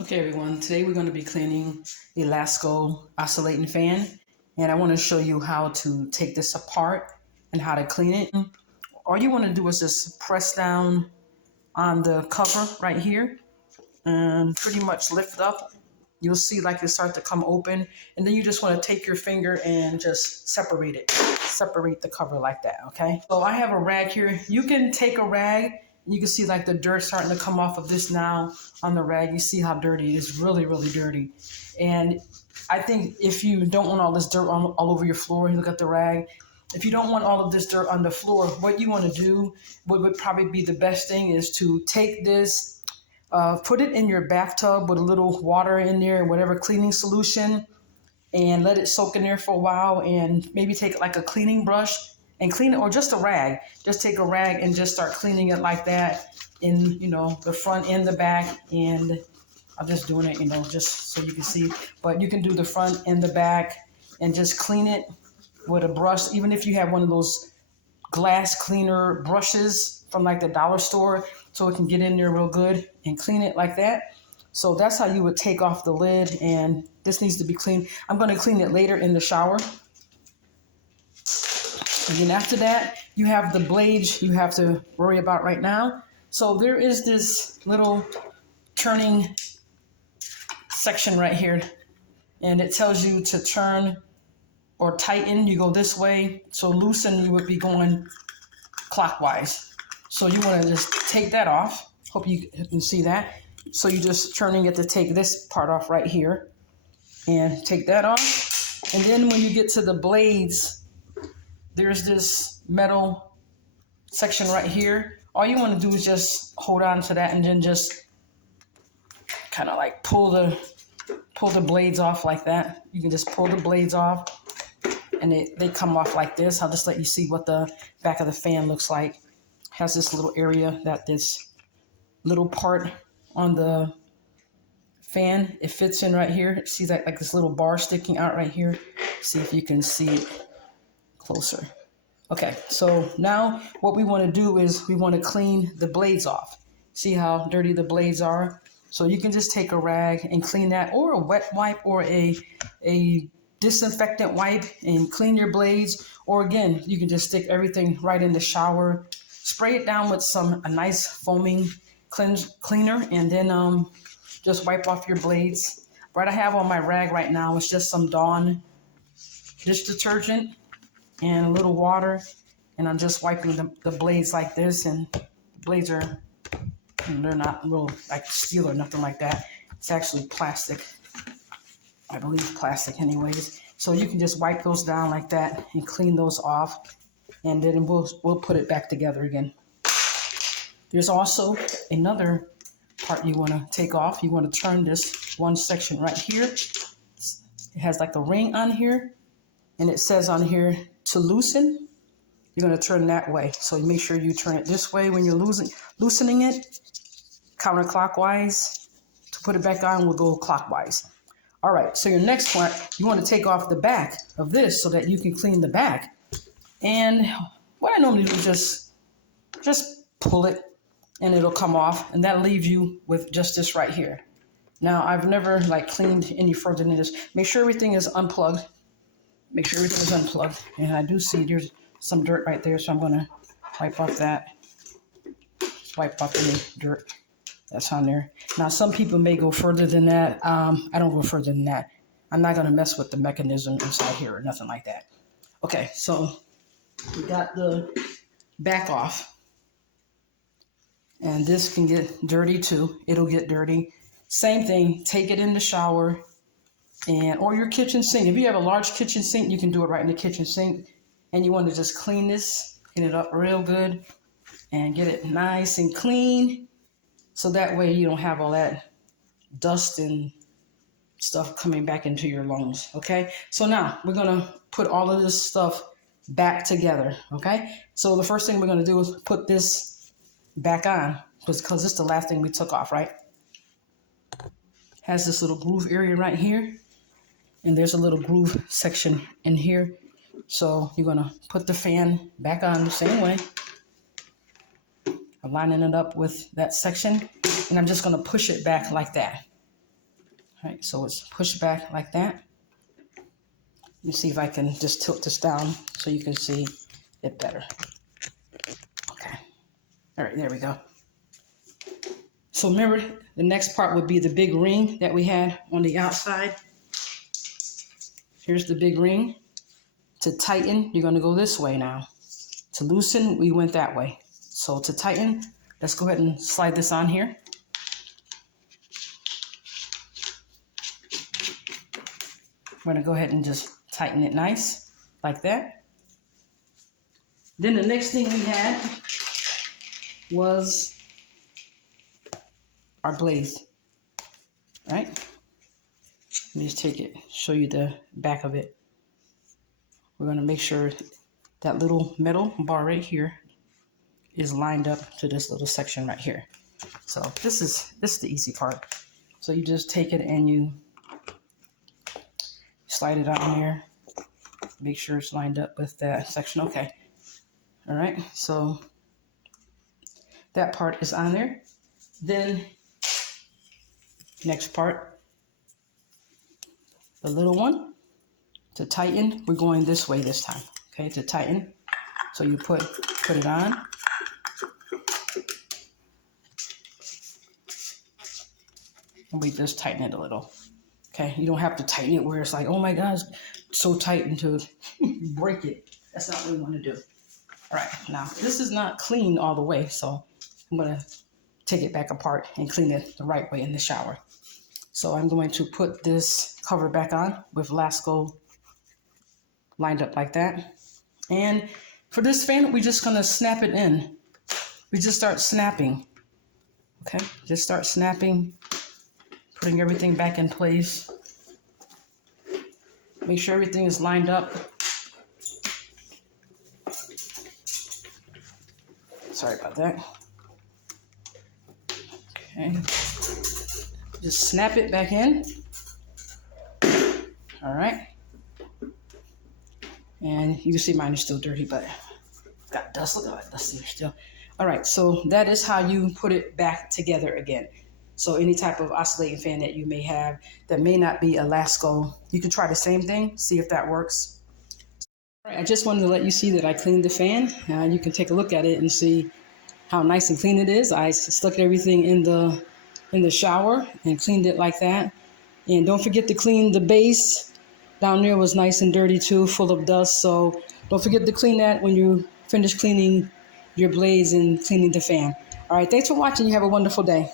Okay everyone, today we're going to be cleaning a Lasko oscillating fan, and I want to show you how to take this apart and how to clean it. All you want to do is just press down on the cover right here and pretty much lift up. You'll see like it start to come open, and then you just want to take your finger and just separate the cover like that. Okay, so I have a rag here. You can take a rag and you can see like the dirt starting to come off of this now on the rag. You see how dirty it is, really dirty. And I think if you don't want all this dirt all over your floor, you look at the rag. If you don't want all of this dirt on the floor, what you want to do, what would probably be the best thing, is to take this, put it in your bathtub with a little water in there, whatever cleaning solution, and let it soak in there for a while, and maybe take like a cleaning brush and clean it, or just a rag. Just take a rag and just start cleaning it like that in, the front and the back. And I'm just doing it, just so you can see. But you can do the front and the back and just clean it with a brush. Even if you have one of those glass cleaner brushes from like the dollar store, so it can get in there real good and clean it like that. So that's how you would take off the lid, and this needs to be cleaned. I'm going to clean it later in the shower. And then after that, you have the blades you have to worry about right now. So there is this little turning section right here, and it tells you to turn or tighten. You go this way. So loosen, you would be going clockwise. So you want to just take that off. Hope you can see that. So you're just turning it to take this part off right here and take that off. And then when you get to the blades, there's this metal section right here. All you want to do is just hold on to that and then just kind of like pull the blades off like that. You can just pull the blades off and they come off like this. I'll just let you see what the back of the fan looks like. It has this little area, that this little part on the fan, it fits in right here. See that, like this little bar sticking out right here? See if you can see it closer. Okay, so now what we want to do is we want to clean the blades off. See how dirty the blades are? So you can just take a rag and clean that, or a wet wipe, or a disinfectant wipe, and clean your blades. Or again, you can just stick everything right in the shower, spray it down with a nice foaming cleaner, and then just wipe off your blades. What I have on my rag right now is just some Dawn dish detergent and a little water, and I'm just wiping the blades like this. And the blades are, they're not real like steel or nothing like that. It's actually plastic, I believe plastic anyways. So you can just wipe those down like that and clean those off, and then we'll put it back together again. There's also another part you want to take off. You want to turn this one section right here. It has like a ring on here, and it says on here to loosen. You're going to turn that way. So you make sure you turn it this way when you're loosening it, counterclockwise. To put it back on, we'll go clockwise. All right, so your next part, you want to take off the back of this so that you can clean the back. And what I normally do is just pull it, and it'll come off, and that'll leave you with just this right here. Now, I've never like cleaned any further than this. Make sure everything is unplugged. Make sure everything is unplugged. And I do see there's some dirt right there, so I'm gonna wipe off that. Just wipe off any dirt that's on there. Now, some people may go further than that. I don't go further than that. I'm not gonna mess with the mechanism inside here or nothing like that. Okay, so we got the back off. And this can get dirty too. It'll get dirty. Same thing, take it in the shower or your kitchen sink. If you have a large kitchen sink, you can do it right in the kitchen sink. And you want to just clean it up real good and get it nice and clean. So that way you don't have all that dust and stuff coming back into your lungs, okay? So now we're gonna put all of this stuff back together, okay? So the first thing we're gonna do is put this back on, because this is the last thing we took off, right? Has this little groove area right here, and there's a little groove section in here. So you're gonna put the fan back on the same way. I'm lining it up with that section, and I'm just gonna push it back like that. All right, so it's pushed back like that. Let me see if I can just tilt this down so you can see it better. Okay. All right, there we go. So remember, the next part would be the big ring that we had on the outside. Here's the big ring. To tighten, you're going to go this way now. To loosen, we went that way. So to tighten, let's go ahead and slide this on here. We're going to go ahead and just tighten it nice, like that. Then the next thing we had was our blades, right? Let me just take it, show you the back of it. We're going to make sure that little metal bar right here is lined up to this little section right here. So this is the easy part. So you just take it and you slide it on there. Make sure it's lined up with that section. Okay. All right. So that part is on there. Then next part, the little one. To tighten, we're going this way this time. Okay, to tighten. So you put it on. And we just tighten it a little. Okay, you don't have to tighten it where it's like, oh my gosh, so tight until break it. That's not what we want to do. All right, now this is not clean all the way, so I'm gonna take it back apart and clean it the right way in the shower. So I'm going to put this cover back on with Lasko lined up like that. And for this fan, we're just gonna snap it in. We just start snapping. Okay, just start snapping. Putting everything back in place. Make sure everything is lined up. Sorry about that. Okay. Just snap it back in. All right. And you can see mine is still dirty, but it's got dust. Look at that dust there still. All right, so that is how you put it back together again. So any type of oscillating fan that you may have that may not be a Lasko, you can try the same thing, see if that works. All right, I just wanted to let you see that I cleaned the fan. You can take a look at it and see how nice and clean it is. I stuck everything in the shower and cleaned it like that. And don't forget to clean the base. Down there was nice and dirty too, full of dust. So don't forget to clean that when you finish cleaning your blades and cleaning the fan. All right, thanks for watching. You have a wonderful day.